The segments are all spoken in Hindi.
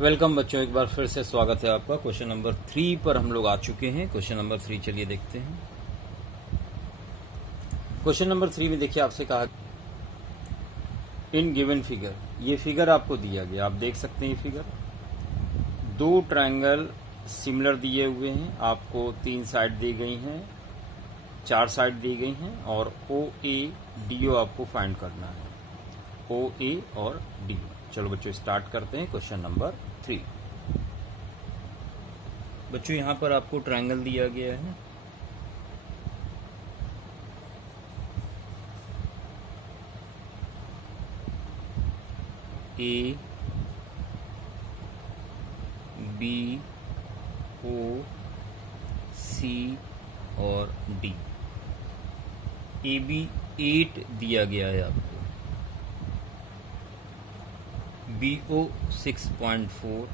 वेलकम बच्चों, एक बार फिर से स्वागत है आपका। क्वेश्चन नंबर 3 पर हम लोग आ चुके हैं। क्वेश्चन नंबर 3 चलिए देखते हैं। क्वेश्चन नंबर 3 में देखिए आपसे कहा इन गिवन फिगर, ये फिगर आपको दिया गया, आप देख सकते हैं। ये फिगर दो ट्रायंगल सिमिलर दिए हुए हैं, आपको 3 साइड दी गई हैं, 4 साइड दी गई हैं और ओ ए डी ओ आपको फाइंड करना है। ओ ए और डी। चलो बच्चों स्टार्ट करते हैं क्वेश्चन नंबर 3। बच्चों यहां पर आपको ट्रायंगल दिया गया है, ए बी ओ सी और डी। ए बी 8 दिया गया है आपको, बी ओ 6.4,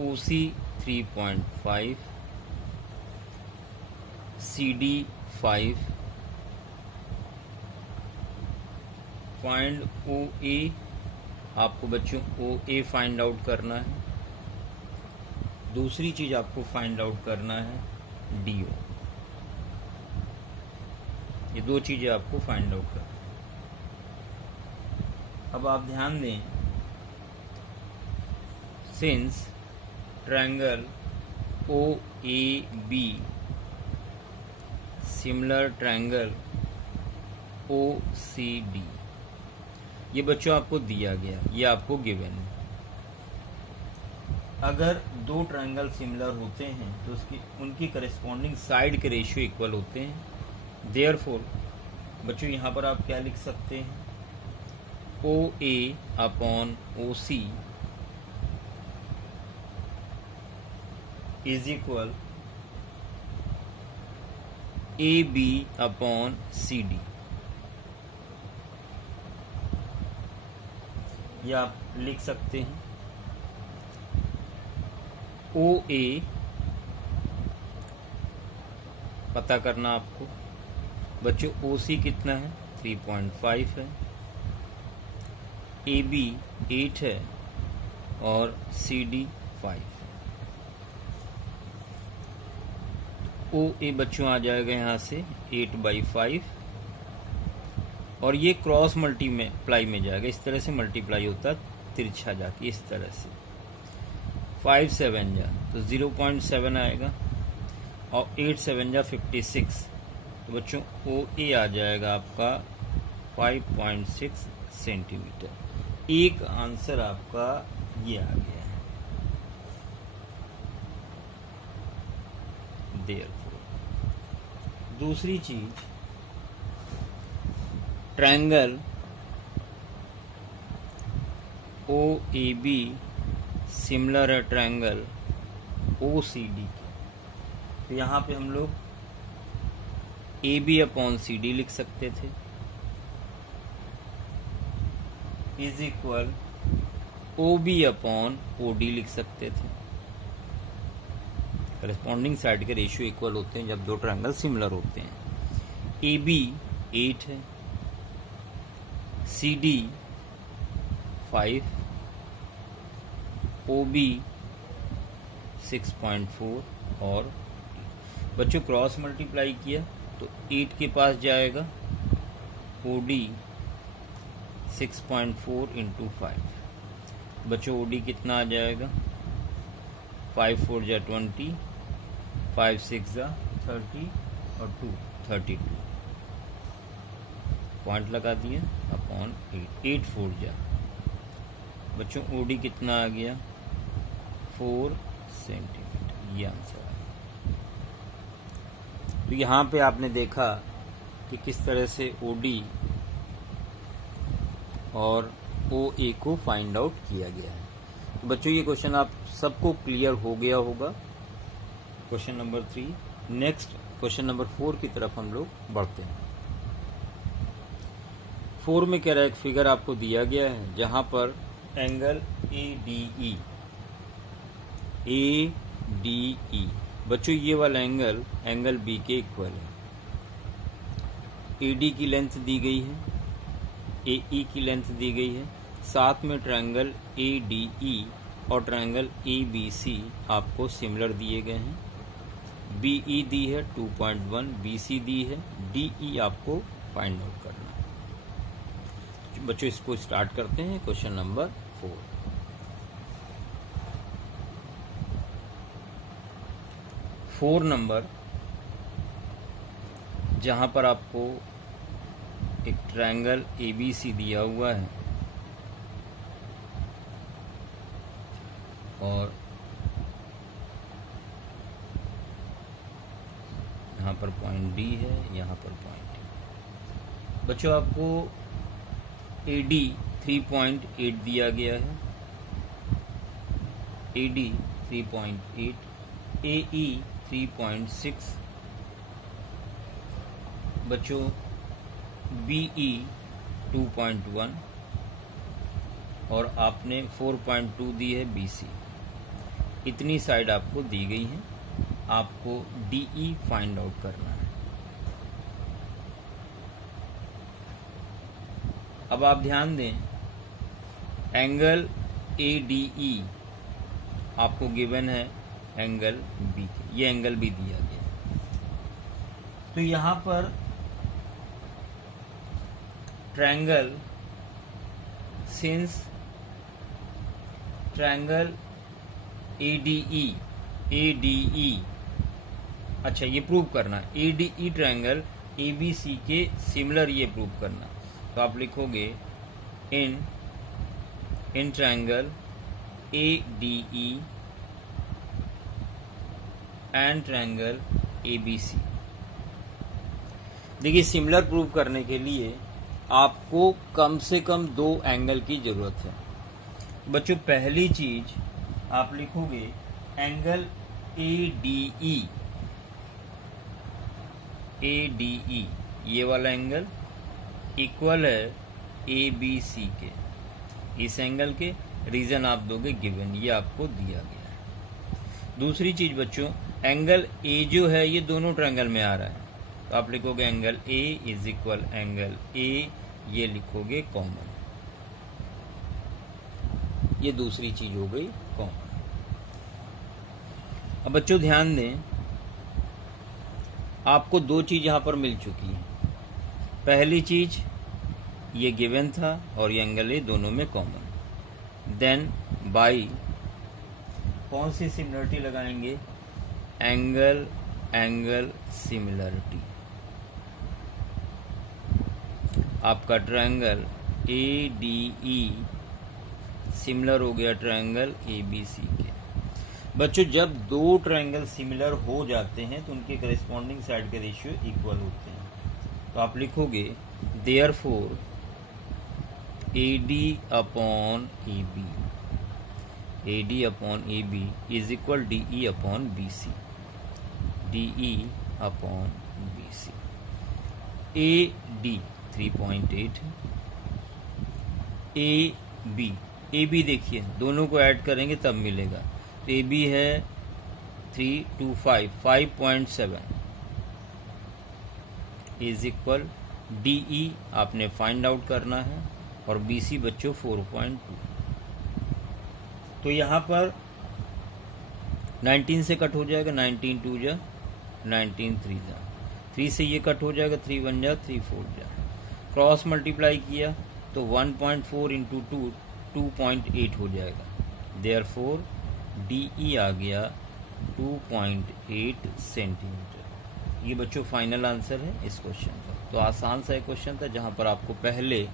ओ सी 3.5, सी डी 5। फाइंड ओ ए, आपको बच्चों ओ ए फाइंड आउट करना है। दूसरी चीज आपको फाइंड आउट करना है डी ओ। ये दो चीजें आपको फाइंड आउट करना है। अब आप ध्यान दें, since triangle O A B similar triangle O C D, ये बच्चों आपको दिया गया, ये आपको गिवन है। अगर दो ट्रायंगल सिमिलर होते हैं तो उनकी करस्पॉन्डिंग साइड के रेशियो इक्वल होते हैं। देयरफॉर बच्चों यहां पर आप क्या लिख सकते हैं, O A upon O C is equal A B upon C D. ये आप लिख सकते हैं। ओ ए पता करना आपको बच्चों, ओ सी कितना है 3.5 है, ए बी 8 है और सी डी 5। ओ ए बच्चों आ जाएगा यहाँ से 8/5 और ये क्रॉस मल्टीप्लाई में जाएगा, इस तरह से मल्टीप्लाई होता तिरछा जाके इस तरह से 5 7 जा तो 0.7 आएगा और 8 7 जा 56। तो बच्चों ओ ए आ जाएगा आपका 5.6 सेंटीमीटर। एक आंसर आपका ये आ गया है। देयरफॉर दूसरी चीज, triangle O A B similar है ट्रायंगल ओ सी डी। तो यहाँ पे हम लोग A B upon C D लिख सकते थे, is equal O B upon O D लिख सकते थे। करस्पॉन्डिंग साइड के रेशियो इक्वल होते हैं जब दो ट्रायंगल सिमिलर होते हैं। ए बी 8 है, सी डी 5, ओ बी 6.4 और बच्चों क्रॉस मल्टीप्लाई किया तो 8 के पास जाएगा, ओ डी 6.4 इंटू 5। बच्चों ओ डी कितना आ जाएगा, 5 4 जा 20, 5 6 जा 30 और 2 32। पॉइंट लगा दिया अपॉन 8 4 जा। बच्चों ओ डी कितना आ गया 4 सेंटीमीटर। ये आंसर है। तो यहाँ पे आपने देखा कि किस तरह से ओ डी और ओ ए को फाइंड आउट किया गया है। तो बच्चों ये क्वेश्चन आप सबको क्लियर हो गया होगा, question number 3। Next question number 4 की तरफ हम लोग बढ़ते हैं। 4 में कह रहा है, एक फिगर आपको दिया गया है जहां पर एंगल ए डी ई बच्चों ये वाला एंगल बी के इक्वल है। ए डी की लेंथ दी गई है, ए ई की लेंथ दी गई है, साथ में ट्रायंगल ADE और ट्रायंगल ABC आपको सिमिलर दिए गए हैं। BE दी है 2.1, BC दी है, DE आपको फाइंड आउट करना है। बच्चों इसको स्टार्ट करते हैं। क्वेश्चन नंबर 4 नंबर, जहां पर आपको एक ट्रायंगल ABC दिया हुआ है और यहाँ पर पॉइंट D है, यहाँ पर पॉइंट D। बच्चों आपको AD 3.8 दिया गया है, AD 3.8, AE 3.6, बच्चों BE 2.1 और आपने 4.2 दी है BC। इतनी साइड आपको दी गई है, आपको DE फाइंड आउट करना है। अब आप ध्यान दें, एंगल ADE आपको गिवन है एंगल B के, ये एंगल भी दिया गया है। तो यहां पर ट्रायंगल, सिंस ट्रायंगल ADE, अच्छा ये प्रूव करना, ADE ट्रायंगल ABC के सिमिलर, ये प्रूव करना। तो आप लिखोगे in triangle ADE and triangle ABC। देखिए, सिमिलर प्रूव करने के लिए आपको कम से कम 2 एंगल की जरूरत है। बच्चों पहली चीज आप लिखोगे एंगल ADE, ये वाला एंगल इक्वल है ABC के। इस एंगल के रीजन आप दोगे गिवन, ये आपको दिया गया है। दूसरी चीज बच्चों, एंगल A जो है ये दोनों ट्रायंगल में आ रहा है, तो आप लिखोगे angle A is equal angle A, ये लिखोगे कॉमन। ये दूसरी चीज हो गई कॉमन। अब बच्चों ध्यान दें, आपको 2 चीज यहां पर मिल चुकी है। पहली चीज ये गिवन था और ये एंगल A दोनों में कॉमन। देन बाई कौन सी सिमिलरिटी लगाएंगे? Angle similarity. आपका ट्रायंगल ADE सिमिलर हो गया ट्रायंगल ABC के। बच्चों जब 2 ट्रायंगल सिमिलर हो जाते हैं तो उनके करेस्पॉन्डिंग साइड के रेशियो इक्वल होते हैं। तो आप लिखोगे therefore AD upon AB is equal DE upon BC, DE upon BC। AD 3.8 है, AB देखिए दोनों को ऐड करेंगे तब मिलेगा। तो AB है 325, 5.7 इज इक्वल DE आपने फाइंड आउट करना है और BC बच्चों 4.2। तो यहाँ पर 19 से कट हो जाएगा, 19 2 जा 19 3 जा, 3 से ये कट हो जाएगा, 3 1 जा 3 4 जा। क्रॉस मल्टीप्लाई किया तो 1.4 इंटू 2 2.8 हो जाएगा। देयरफॉर DE आ गया 2.8 सेंटीमीटर। ये बच्चों फाइनल आंसर है इस क्वेश्चन का। तो आसान सा एक क्वेश्चन था जहां पर आपको पहले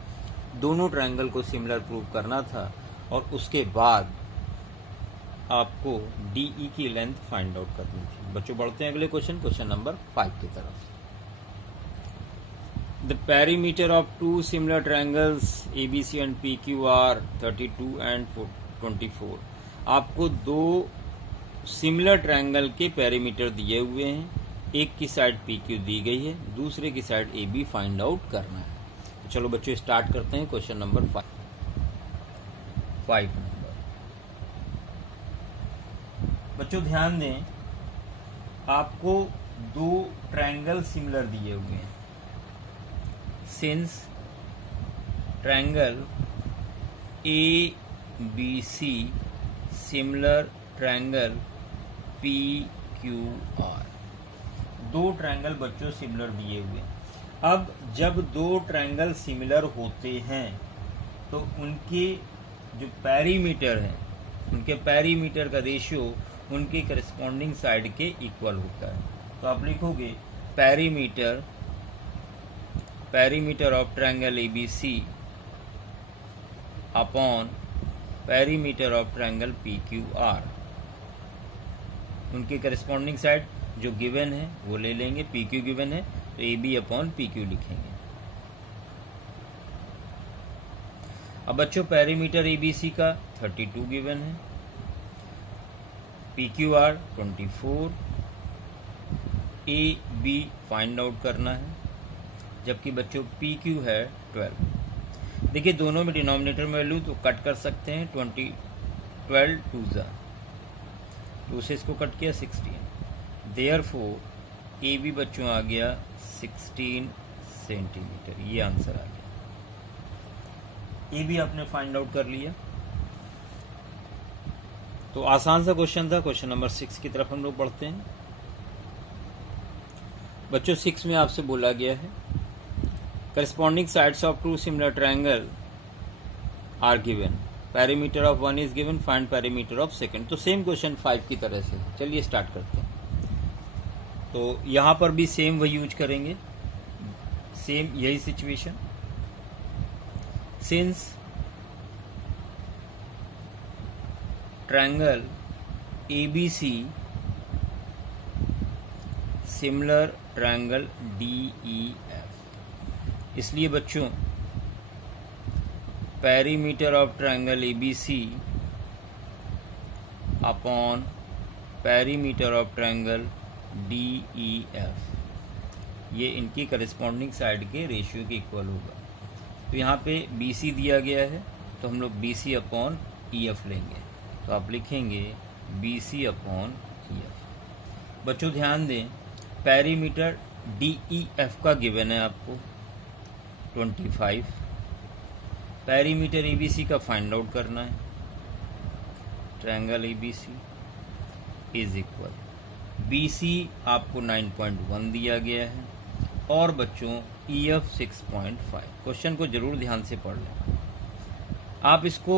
दोनों ट्रायंगल को सिमिलर प्रूव करना था और उसके बाद आपको DE की लेंथ फाइंड आउट करनी थी। बच्चों बढ़ते हैं अगले क्वेश्चन नंबर 5 की तरफ। The perimeter of 2 similar triangles ABC and PQ are 32 and 24। आपको 2 सिमिलर ट्रायंगल के पेरीमीटर दिए हुए हैं, एक की साइड PQ दी गई है, दूसरे की साइड AB फाइंड आउट करना है। तो चलो बच्चों स्टार्ट करते हैं क्वेश्चन नंबर 5 नंबर। बच्चों ध्यान दें, आपको 2 ट्रायंगल सिमिलर दिए हुए हैं। Since triangle ABC similar triangle PQR। दो ट्रायंगल बच्चों सिमिलर दिए हुए हैं। अब जब दो ट्रायंगल सिमिलर होते हैं तो उनके जो पेरीमीटर है, उनके पेरीमीटर का रेशियो उनके करस्पॉन्डिंग साइड के इक्वल होता है। तो आप लिखोगे perimeter of triangle ABC upon perimeter of triangle PQR। उनके करस्पॉन्डिंग साइड जो गिवन है वो ले लेंगे, PQ गिवन है तो AB अपॉन PQ लिखेंगे। अब बच्चों पेरीमीटर ABC का 32 गिवन है, PQR 24, AB फाइंड आउट करना है, जबकि बच्चों PQ है 12। देखिए दोनों में डिनोमिनेटर में वैल्यू तो कट कर सकते हैं, 12 2 से इसको कट किया 16। देयरफॉर AB बच्चों आ गया 16 सेंटीमीटर। ये आंसर आ गया। AB आपने फाइंड आउट कर लिया। तो आसान सा क्वेश्चन था। क्वेश्चन नंबर 6 की तरफ हम लोग बढ़ते हैं। बच्चों 6 में आपसे बोला गया है corresponding sides of two similar triangle are given, perimeter of one is given, find perimeter of second. तो सेम क्वेश्चन 5 की तरह से। चलिए स्टार्ट करते हैं। तो यहां पर भी सेम वही यूज करेंगे, सेम यही situation. Since triangle ABC similar triangle DEF, इसलिए बच्चों perimeter of triangle ABC upon perimeter of triangle DEF, ये इनकी करस्पॉन्डिंग साइड के रेशियो के इक्वल होगा। तो यहाँ पे BC दिया गया है तो हम लोग BC अपॉन EF लेंगे। तो आप लिखेंगे BC अपॉन EF। बच्चों ध्यान दें पेरीमीटर DEF का गिवन है आपको 25, पेरीमीटर ABC का फाइंड आउट करना है। Triangle ABC is equal BC आपको 9.1 दिया गया है और बच्चों EF 6.5। क्वेश्चन को जरूर ध्यान से पढ़ लें। आप इसको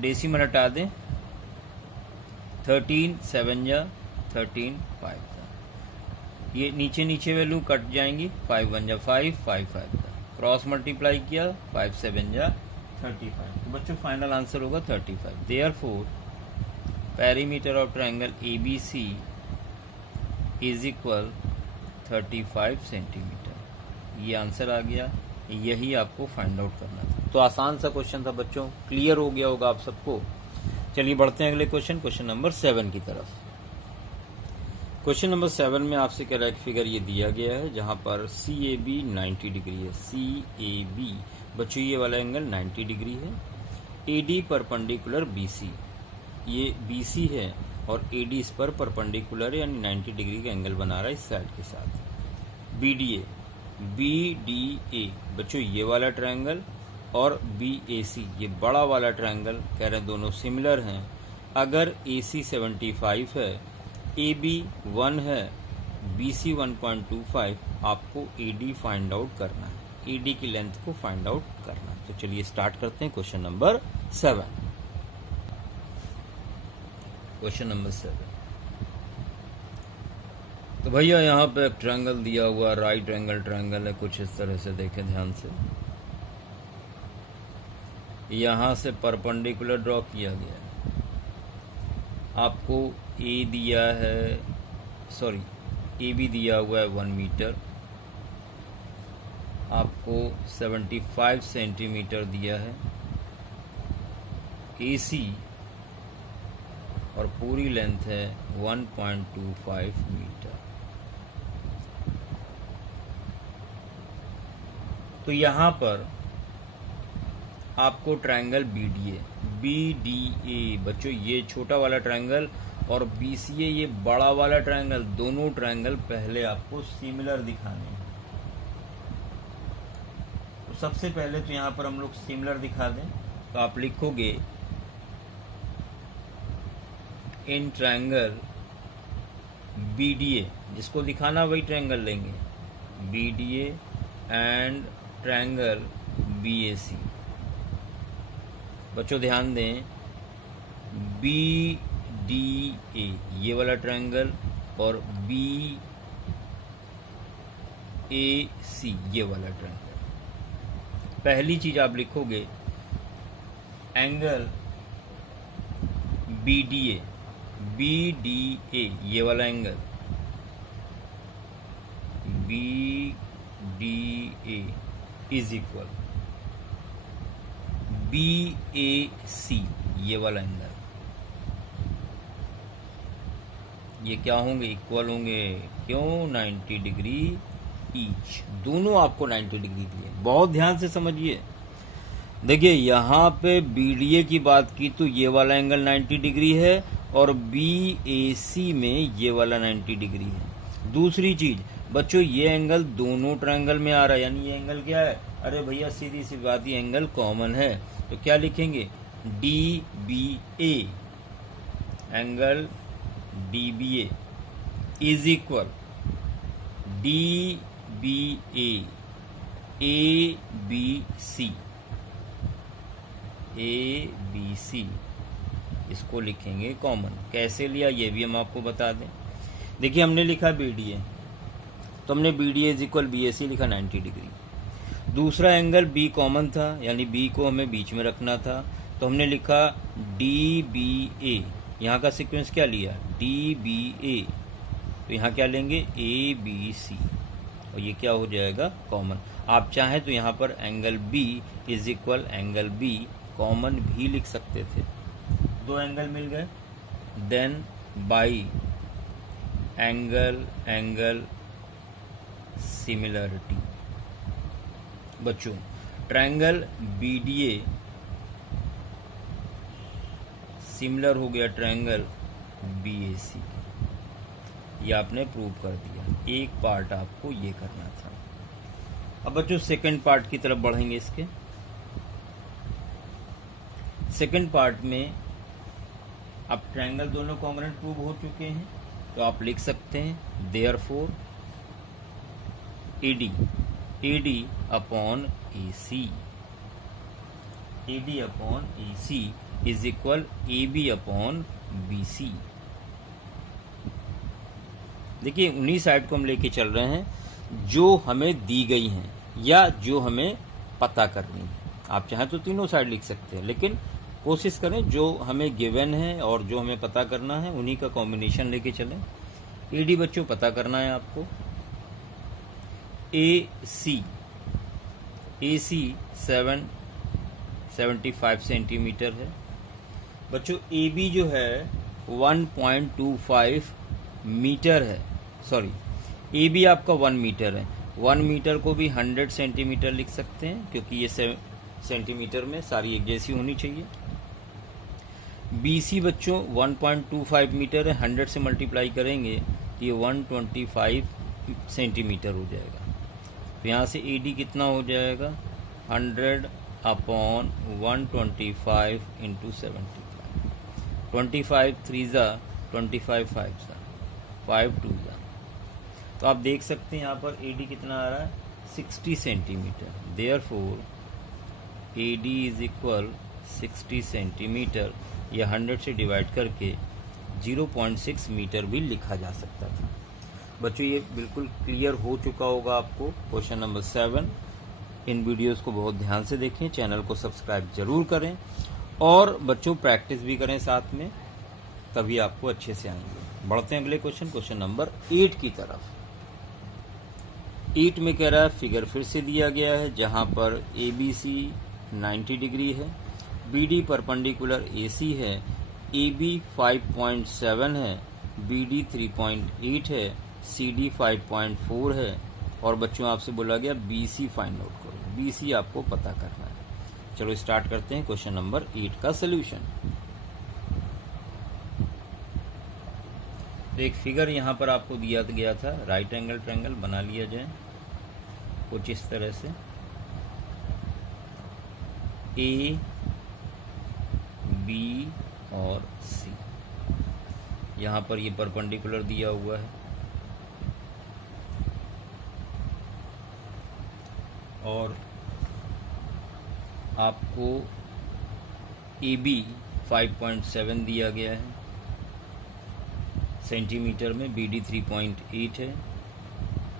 डेसिमल हटा दें, 13 7 या 13 5, ये नीचे नीचे वैल्यू कट जाएंगी, 5 1 या 5 5 5, क्रॉस मल्टीप्लाई किया 5 7 या 35। तो बच्चों फाइनल आंसर होगा 35। Therefore perimeter of triangle ABC is equal 35 centimetre. ये आंसर आ गया। यही आपको फाइंड आउट करना था। तो आसान सा क्वेश्चन था बच्चों, क्लियर हो गया होगा आप सबको। चलिए बढ़ते हैं अगले क्वेश्चन, क्वेश्चन नंबर 7 की तरफ। क्वेश्चन नंबर 7 में आपसे कह रहा है फिगर ये दिया गया है जहां पर CAB 90 डिग्री है। CAB बच्चों ये वाला एंगल 90 डिग्री है। AD परपेंडिकुलर BC, ये BC है और AD इस पर परपेंडिकुलर है, यानी 90 डिग्री का एंगल बना रहा है इस साइड के साथ। BDA बच्चों ये वाला ट्रायंगल और BAC ये बड़ा वाला ट्रायंगल कह रहे हैं दोनों सिमिलर हैं। अगर AC 75 है, AB 1 है, BC 1.25, आपको AD फाइंड आउट करना है, AD की लेंथ को फाइंड आउट करना है। तो चलिए स्टार्ट करते हैं क्वेश्चन नंबर 7। Question number 7। तो भैया यहाँ पे एक ट्रायंगल दिया हुआ, राइट एंगल ट्रायंगल है, कुछ इस तरह से देखें ध्यान से। यहाँ से परपेंडिकुलर ड्रॉ किया गया है। आपको A दिया है, सॉरी AB दिया हुआ है 1 मीटर, आपको 75 सेंटीमीटर दिया है AC और पूरी लेंथ है 1.25 मीटर। तो यहाँ पर आपको ट्रायंगल BDA बच्चों ये छोटा वाला ट्रायंगल और BCA ये बड़ा वाला ट्रायंगल, दोनों ट्रायंगल पहले आपको सिमिलर दिखाने हैं। तो सबसे पहले तो यहाँ पर हम लोग सिमिलर दिखा दें। तो आप लिखोगे इन ट्रायंगल BDA, जिसको दिखाना वही ट्रायंगल लेंगे, BDA एंड ट्रायंगल BAC। बच्चों ध्यान दें, BDA ये वाला ट्रायंगल और BAC ये वाला ट्रायंगल। पहली चीज आप लिखोगे एंगल BDA ये वाला angle BDA is equal BAC ये वाला एंगल। ये क्या होंगे? इक्वल होंगे। क्यों? 90 डिग्री ईच। दोनों आपको 90 डिग्री दिए। बहुत ध्यान से समझिए। देखिए यहाँ पे BDA की बात की तो ये वाला एंगल 90 डिग्री है और BAC में ये वाला 90 डिग्री है। दूसरी चीज बच्चों, ये एंगल दोनों ट्रायंगल में आ रहा है, यानी ये एंगल क्या है? अरे भैया सीधी सी बात, ये एंगल कॉमन है। तो क्या लिखेंगे? DBA, angle DBA is equal DBA ABC, इसको लिखेंगे कॉमन। कैसे लिया ये भी हम आपको बता दें। देखिए हमने लिखा BDA, तो हमने BDA इज इक्वल BAC लिखा 90 डिग्री। दूसरा एंगल B कॉमन था, यानी B को हमें बीच में रखना था, तो हमने लिखा DBA। यहाँ का सीक्वेंस क्या लिया? DBA। तो यहाँ क्या लेंगे? ABC, और ये क्या हो जाएगा? कॉमन। आप चाहें तो यहाँ पर angle B is equal angle B common भी लिख सकते थे। दो एंगल मिल गए। Then by angle similarity. बच्चों ट्रायंगल BDA सिमिलर हो गया ट्रायंगल BAC। ये आपने प्रूव कर दिया। एक पार्ट आपको ये करना था। अब बच्चों सेकंड पार्ट की तरफ बढ़ेंगे। इसके सेकंड पार्ट में अब ट्रायंगल दोनों कॉन्ग्रुएंट प्रूव हो चुके हैं, तो आप लिख सकते हैं therefore AD upon AC is equal AB upon BC। देखिए उन्हीं साइड को हम लेके चल रहे हैं जो हमें दी गई हैं या जो हमें पता करनी है। आप चाहें तो तीनों साइड लिख सकते हैं, लेकिन कोशिश करें जो हमें गिवन है और जो हमें पता करना है उन्हीं का कॉम्बिनेशन लेके चलें। AD बच्चों पता करना है आपको। AC 775 सेंटीमीटर है। बच्चों AB जो है 1.25 मीटर है। सॉरी, AB आपका 1 मीटर है। 1 मीटर को भी 100 सेंटीमीटर लिख सकते हैं, क्योंकि ये सेंटीमीटर में सारी एक जैसी होनी चाहिए। BC बच्चों 1.25 मीटर है। 100 से मल्टीप्लाई करेंगे तो ये 125 सेंटीमीटर हो जाएगा। तो यहाँ से AD कितना हो जाएगा? 100 अपॉन 125 इंटू 75। 25 3 ज़ा 25 5 ज़ा 5 2 ज़ा। तो आप देख सकते हैं यहाँ पर AD कितना आ रहा है? 60 centimetre. Therefore AD is equal 60 centimetre. या 100 से डिवाइड करके 0.6 मीटर भी लिखा जा सकता था। बच्चों ये बिल्कुल क्लियर हो चुका होगा आपको। Question number 7। इन वीडियोस को बहुत ध्यान से देखें, चैनल को सब्सक्राइब जरूर करें और बच्चों प्रैक्टिस भी करें साथ में, तभी आपको अच्छे से आएंगे। बढ़ते हैं अगले क्वेश्चन नंबर 8 की तरफ। 8 में कह रहा है फिगर फिर से दिया गया है, जहां पर ABC 90 डिग्री है, BD परपेंडिकुलर AC है, AB 5.7 है, BD 3.8 है, CD 5.4 है और बच्चों आपसे बोला गया BC फाइंड आउट करो। BC आपको पता करना है। चलो स्टार्ट करते हैं क्वेश्चन नंबर 8 का सोल्यूशन। तो एक फिगर यहाँ पर आपको दिया गया था, राइट एंगल ट्रायंगल बना लिया जाए कुछ इस तरह से। A बी और सी। यहाँ पर ये परपेंडिकुलर दिया हुआ है और आपको ए बी 5.7 दिया गया है सेंटीमीटर में, बी डी 3.8 है,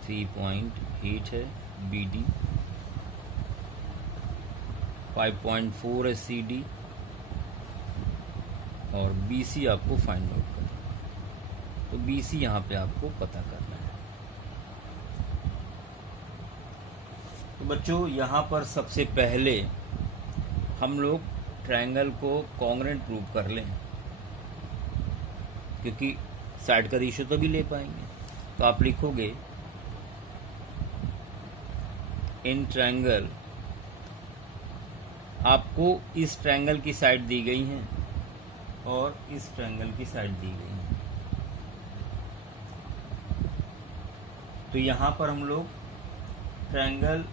3.8 है बी डी, 5.4 है सी डी और बी सी आपको फाइंड आउट करना है। तो बी सी यहाँ पे आपको पता करना है। तो बच्चों यहाँ पर सबसे पहले हम लोग ट्रायंगल को कॉन्ग्रुएंट प्रूव कर लें, क्योंकि साइड का रेशियो तो भी ले पाएंगे। तो आप लिखोगे इन ट्रायंगल, आपको इस ट्रायंगल की साइड दी गई है और इस ट्रायंगल की साइड दी गई है। तो यहाँ पर हम लोग ट्रायंगल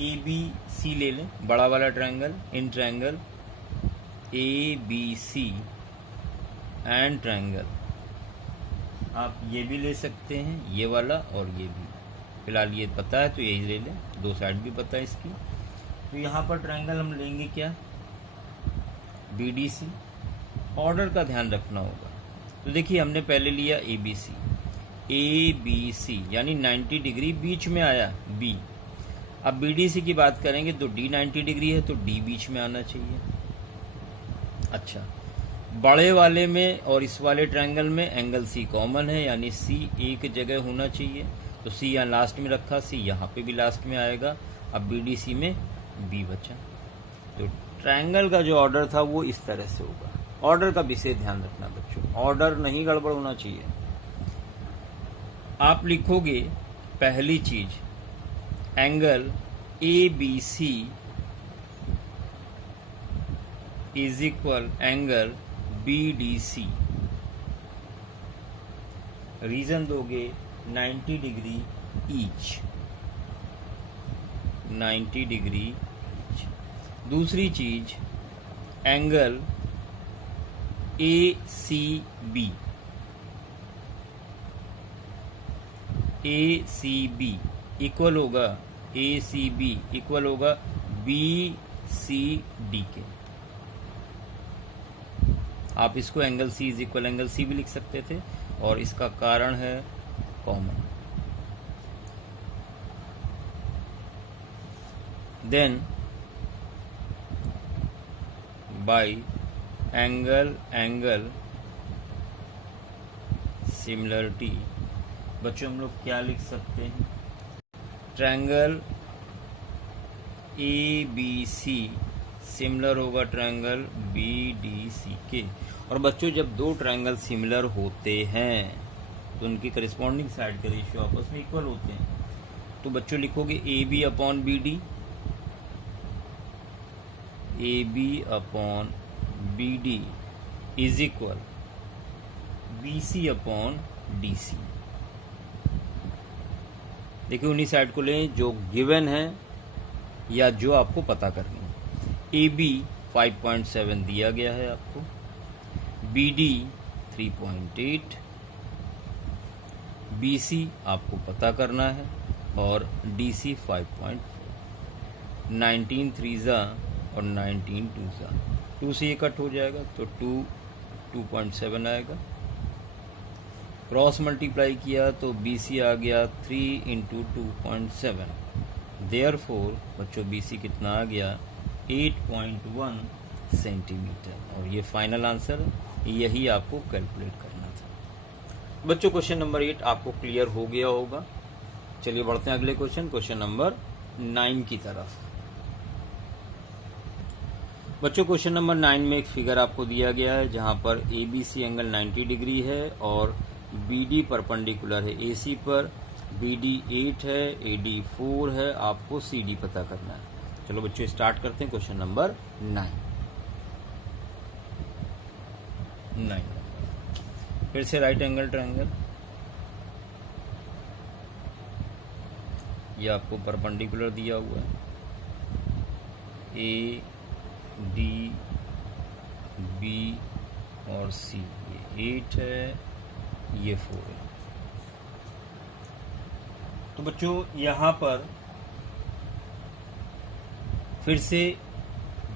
ए बी सी ले लें, बड़ा वाला triangle, in triangle A B C and triangle, आप ये भी ले सकते हैं, ये वाला और ये भी। फिलहाल ये पता है तो यही ले लें, दो साइड भी पता है इसकी। तो यहाँ पर ट्रायंगल हम लेंगे क्या, बी डी सी। ऑर्डर का ध्यान रखना होगा। तो देखिए हमने पहले लिया ए बी सी यानी 90 डिग्री बीच में आया बी। अब बी डी सी की बात करेंगे तो डी 90 डिग्री है तो डी बीच में आना चाहिए। अच्छा, बड़े वाले में और इस वाले ट्रायंगल में एंगल सी कॉमन है, यानी सी एक जगह होना चाहिए। तो सी यहाँ लास्ट में रखा, सी यहाँ पे भी लास्ट में आएगा। अब बी डी सी में बी बचा। तो ट्रायंगल का जो ऑर्डर था वो इस तरह से होगा। ऑर्डर का विशेष ध्यान रखना बच्चों, ऑर्डर नहीं गड़बड़ होना चाहिए। आप लिखोगे पहली चीज, angle A B C is equal angle B D C. Reason दोगे 90 डिग्री ईच, 90 डिग्री ईच। दूसरी चीज, angle A C B, A C B equal होगा, ए सी बी इक्वल होगा बी सी डी के। आप इसको angle C is equal angle C भी लिख सकते थे और इसका कारण है common. Then by angle similarity, बच्चों हम लोग क्या लिख सकते हैं, triangle A B C similar होगा ट्रायंगल बी डी सी के। और बच्चों जब दो ट्रायंगल सिमिलर होते हैं तो उनकी करस्पॉन्डिंग साइड के रेशियो आपस में इक्वल होते हैं। तो बच्चों लिखोगे A B upon B D, A B upon B D is equal B C upon D C. देखिए उन्हीं साइड को लें जो गिवन है या जो आपको पता करनी है। ए बी 5.7 दिया गया है आपको, बी डी 3.8, बी सी आपको पता करना है और डी सी 5.4। 19 3 और 19 2 2 से ये कट हो जाएगा तो 2.7 आएगा। क्रॉस मल्टीप्लाई किया तो बी सी आ गया 3 × 2.7। देयरफॉर बच्चों बी सी कितना आ गया 8.1 सेंटीमीटर। और ये फाइनल आंसर है, यही आपको कैलकुलेट करना था। बच्चों क्वेश्चन नंबर 8 आपको क्लियर हो गया होगा। चलिए बढ़ते हैं अगले क्वेश्चन नंबर 9 की तरफ। बच्चों क्वेश्चन नंबर 9 में एक फिगर आपको दिया गया है जहां पर A B C angle 90 degree है और बी डी परपेंडिकुलर है ए सी पर, बी डी 8 है, ए डी 4 है, आपको सी डी पता करना है। चलो बच्चों स्टार्ट करते हैं क्वेश्चन नंबर 9। फिर से राइट एंगल ट्रायंगल, ये आपको परपेंडिकुलर दिया हुआ है, ए डी बी और सी, ये 8 है, ये 4 है। तो बच्चों यहाँ पर फिर से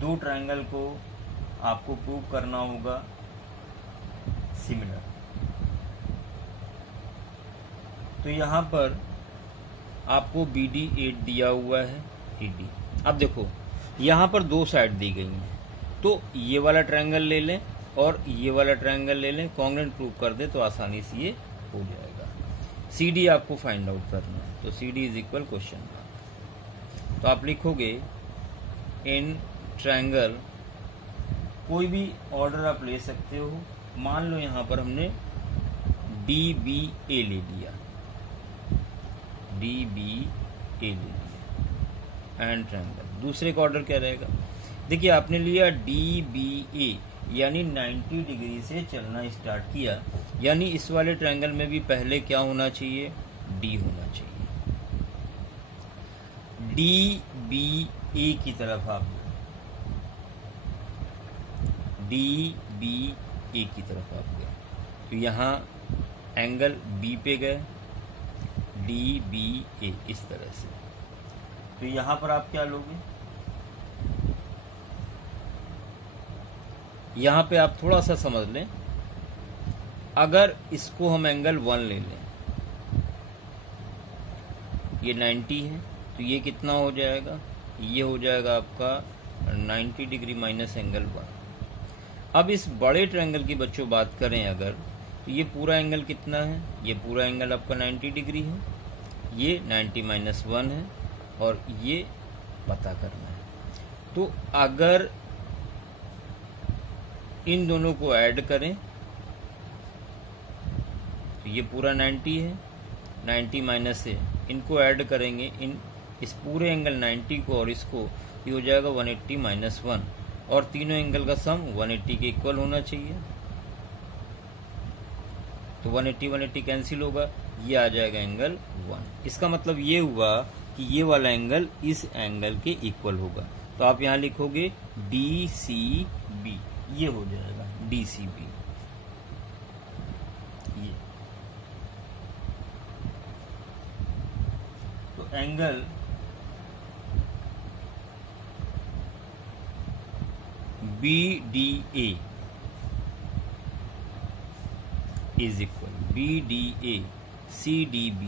दो ट्रायंगल को आपको प्रूव करना होगा सिमिलर। तो यहाँ पर आपको BD 8 दिया हुआ है, ED। अब देखो यहाँ पर दो साइड दी गई हैं, तो ये वाला ट्रायंगल ले लें और ये वाला ट्रायंगल ले लें, कॉन्ग्रुएंट प्रूव कर दे तो आसानी से ये हो जाएगा। CD आपको फाइंड आउट करना है, तो CD is equal question mark. तो आप लिखोगे इन ट्रायंगल, कोई भी ऑर्डर आप ले सकते हो। मान लो यहाँ पर हमने DBA ले लिया, DBA ले लिया एंड ट्रायंगल। दूसरे का ऑर्डर क्या रहेगा? देखिए आपने लिया DBA, यानी 90 डिग्री से चलना स्टार्ट किया, यानी इस वाले ट्रायंगल में भी पहले क्या होना चाहिए? D होना चाहिए। DBA की तरफ आप DBA की तरफ आप गए, तो यहाँ एंगल B पे गए, DBA इस तरह से। तो यहाँ पर आप क्या लोगे? यहाँ पे आप थोड़ा सा समझ लें, अगर इसको हम एंगल 1 ले लें, ये 90 है, तो ये कितना हो जाएगा? ये हो जाएगा आपका 90 डिग्री माइनस एंगल 1। अब इस बड़े ट्रायंगल की बच्चों बात करें अगर, तो ये पूरा एंगल कितना है? ये पूरा एंगल आपका 90 डिग्री है, ये 90 माइनस 1 है, और ये पता करना है। तो अगर इन दोनों को ऐड करें तो ये पूरा 90 है, 90 माइनस से इनको ऐड करेंगे, इस पूरे एंगल 90 को और इसको, ये हो जाएगा 180 माइनस 1, और तीनों एंगल का सम 180 के इक्वल होना चाहिए। तो 180 कैंसिल होगा, ये आ जाएगा एंगल 1। इसका मतलब ये हुआ कि ये वाला एंगल इस एंगल के इक्वल होगा। तो आप यहाँ लिखोगे DCB, ये हो जाएगा DCB। ये तो angle BDA is equal BDA CDB।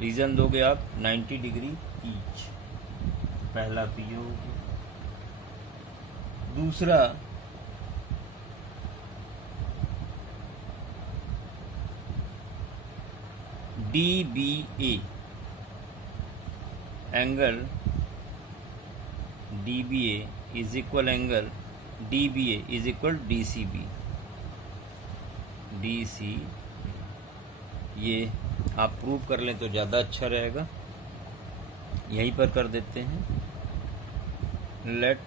Reason दोगे आप 90 डिग्री ईच, पहला तो ये हो गया। दूसरा DBA angle DBA is equal angle DBA is equal DCB। ये आप प्रूव कर लें तो ज़्यादा अच्छा रहेगा, यहीं पर कर देते हैं। Let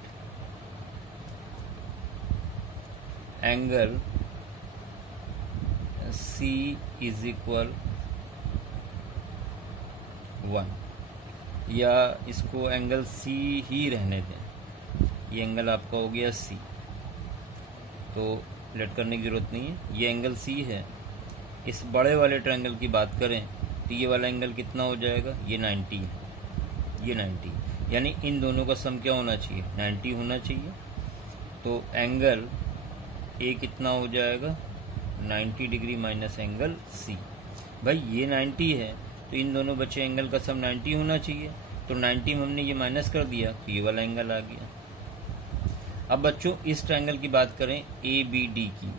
angle C is equal 1, या इसको एंगल C ही रहने दें, ये एंगल आपका हो गया C, तो लेट करने की ज़रूरत नहीं है। ये एंगल C है। इस बड़े वाले ट्रायंगल की बात करें तो ये वाला एंगल कितना हो जाएगा? ये 90 है, ये 90, यानी इन दोनों का सम क्या होना चाहिए? 90 होना चाहिए। तो एंगल A कितना हो जाएगा? 90 डिग्री माइनस एंगल C। भाई ये 90 है, तो इन दोनों बचे एंगल का सम 90 होना चाहिए, तो 90 में हमने ये माइनस कर दिया, तो ये वाला एंगल आ गया। अब बच्चों इस ट्रायंगल की बात करें ABD की,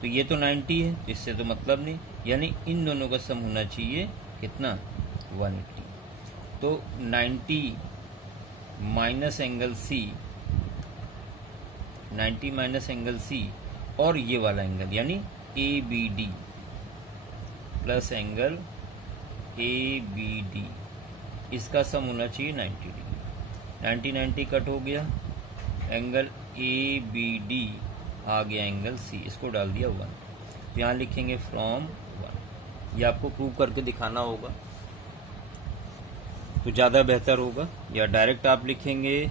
तो ये तो 90 है, तो इससे तो मतलब नहीं, यानी इन दोनों का सम होना चाहिए कितना? 180। तो 90 minus angle C, 90 minus angle C और ये वाला एंगल यानी ABD प्लस एंगल ABD, इसका सम होना चाहिए 90 डिग्री। 90 कट हो गया, एंगल ABD आ गया एंगल C, इसको डाल दिया 1। तो यहाँ लिखेंगे फ्रॉम 1। ये आपको प्रूव करके दिखाना होगा तो ज़्यादा बेहतर होगा, या डायरेक्ट आप लिखेंगे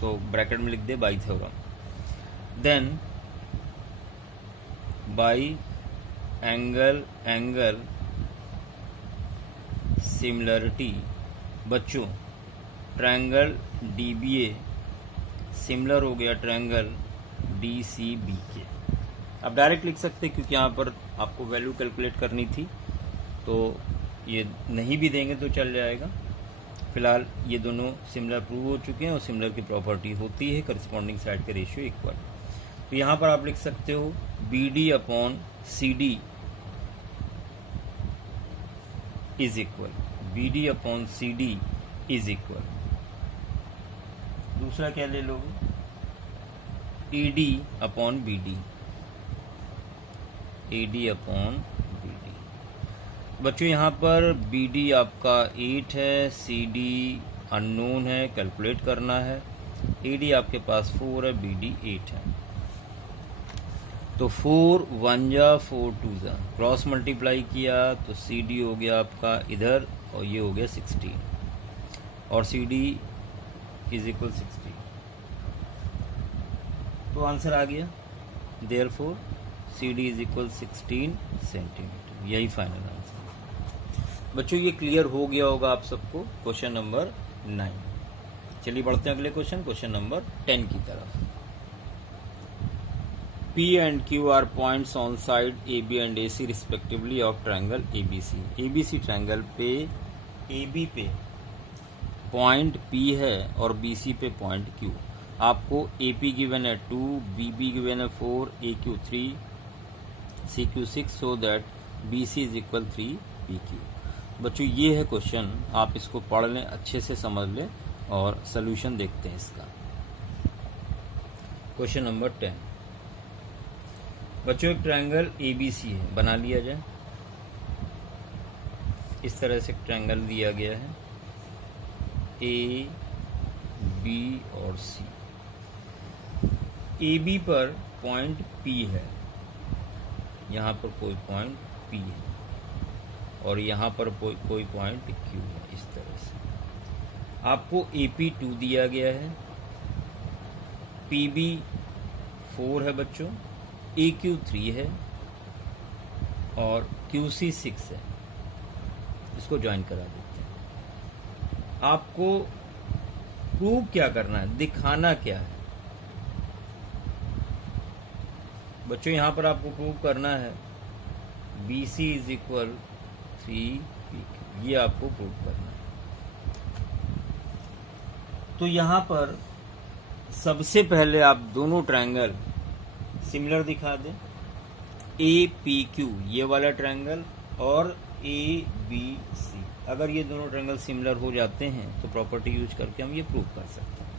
तो ब्रैकेट में लिख दे by theorem. Then by angle similarity बच्चों ट्रायंगल डीबीए सिमिलर हो गया ट्रायंगल डीसीबी के। आप डायरेक्ट लिख सकते हैं क्योंकि यहाँ पर आपको वैल्यू कैलकुलेट करनी थी, तो ये नहीं भी देंगे तो चल जाएगा। फिलहाल ये दोनों सिमिलर प्रूव हो चुके हैं और सिमिलर की प्रॉपर्टी होती है करस्पॉन्डिंग साइड के रेशियो इक्वल। तो यहाँ पर आप लिख सकते हो B D upon C D is equal, B D upon C D is equal. दूसरा क्या ले लोगे, E D upon B D, A D upon B D. बच्चों यहाँ पर बी डी आपका 8 है, सी डी अननोन है, कैलकुलेट करना है। ए डी आपके पास 4 है, बी डी 8 है। तो 4 1 जा 4 2 जा, क्रॉस मल्टीप्लाई किया तो सी डी हो गया आपका इधर और ये हो गया 16 और सी डी इज इक्वल 60। तो आंसर आ गया, therefore C D is equal 16 centimetre. यही फाइनल आंसर। बच्चों ये क्लियर हो गया होगा आप सबको क्वेश्चन नंबर 9। चलिए बढ़ते हैं अगले क्वेश्चन नंबर 10 की तरफ। P and Q are points on side AB and AC respectively of triangle ABC। ABC triangle पे AB पे पॉइंट P है और BC पे पॉइंट Q। आपको AP गिवन है 2, BB गिवन है 4, AQ 3, CQ 6 so that BC is equal 3 PQ। बच्चों ये है क्वेश्चन, आप इसको पढ़ लें, अच्छे से समझ लें और सोल्यूशन देखते हैं इसका। Question number 10। बच्चों एक ट्रायंगल ABC है, बना लिया जाए। इस तरह से ट्रायंगल दिया गया है A, B और C। AB पर पॉइंट P है, यहाँ पर कोई पॉइंट P है और यहाँ पर कोई पॉइंट Q है। इस तरह से आपको AP2 दिया गया है, PB 4 है बच्चों, AQ 3 है और QC 6 है। इसको ज्वाइन करा देते हैं। आपको प्रूव क्या करना है, दिखाना क्या है बच्चों? यहाँ पर आपको प्रूव करना है BC इज इक्वल 3PQ, ये आपको प्रूव करना है। तो यहाँ पर सबसे पहले आप दोनों ट्रायंगल सिमिलर दिखा दें, APQ ये वाला ट्रायंगल और ABC। अगर ये दोनों ट्रायंगल सिमिलर हो जाते हैं तो प्रॉपर्टी यूज करके हम ये प्रूव कर सकते हैं।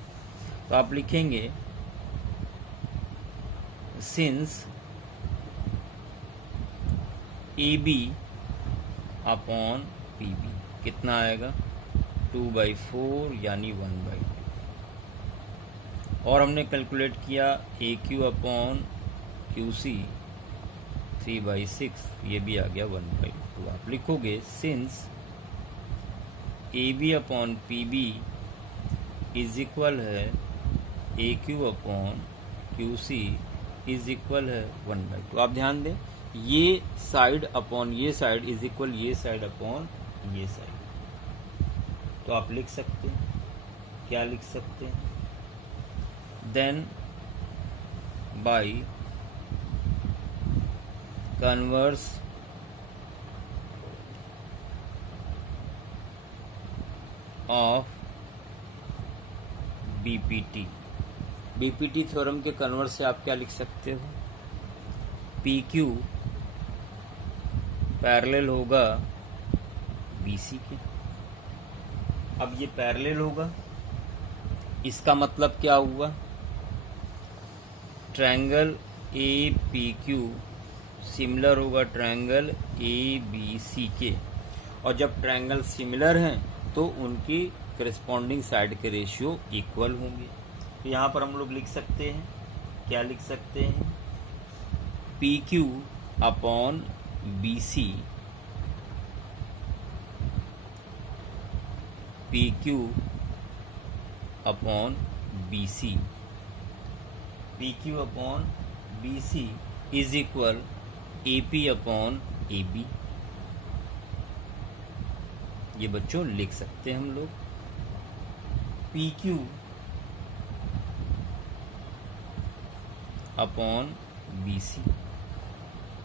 तो आप लिखेंगे सिंस AB अपॉन PB कितना आएगा 2/4 यानी 1/2 और हमने कैलकुलेट किया AQ अपॉन QC 3/6, ये भी आ गया 1/2। आप लिखोगे since AB upon PB is equal है AQ upon QC is equal है 1/2। आप ध्यान दें, ये साइड अपॉन ये साइड इज इक्वल ये साइड अपॉन ये साइड। तो आप लिख सकते हैं, क्या लिख सकते हैं, then by converse of BPT theorem के कन्वर्स से आप क्या लिख सकते हो, PQ पैरेलल होगा BC के। अब ये पैरेलल होगा, इसका मतलब क्या हुआ, ट्रायंगल APQ सिमिलर होगा ट्रायंगल ABC के। और जब ट्रायंगल सिमिलर हैं तो उनकी करस्पॉन्डिंग साइड के रेशियो इक्वल होंगे। तो यहाँ पर हम लोग लिख सकते हैं, क्या लिख सकते हैं, PQ upon BC, PQ upon B C, P Q upon B C is equal A P upon A B. ये बच्चों लिख सकते हैं हम लोग, P Q upon B C.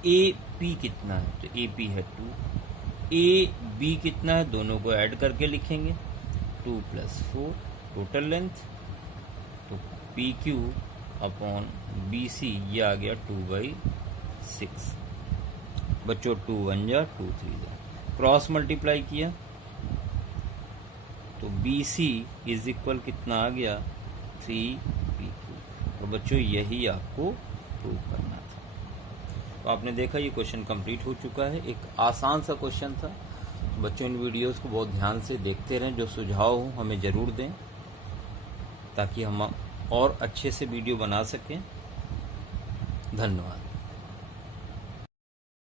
A P कितना है, तो ए पी है 2, ए बी कितना है, दोनों को ऐड करके लिखेंगे 2 + 4 टोटल लेंथ, तो P Q upon B C ये आ गया 2/6। बच्चों 2 1 जा 2 3 जा, क्रॉस मल्टीप्लाई किया तो बी सी इज इक्वल कितना आ गया 3PQ। और बच्चों यही आपको प्रूव करना था। तो आपने देखा ये क्वेश्चन कंप्लीट हो चुका है। एक आसान सा क्वेश्चन था। बच्चों इन वीडियोस को बहुत ध्यान से देखते रहें, जो सुझाव हो हमें ज़रूर दें ताकि हम और अच्छे से वीडियो बना सकें। धन्यवाद।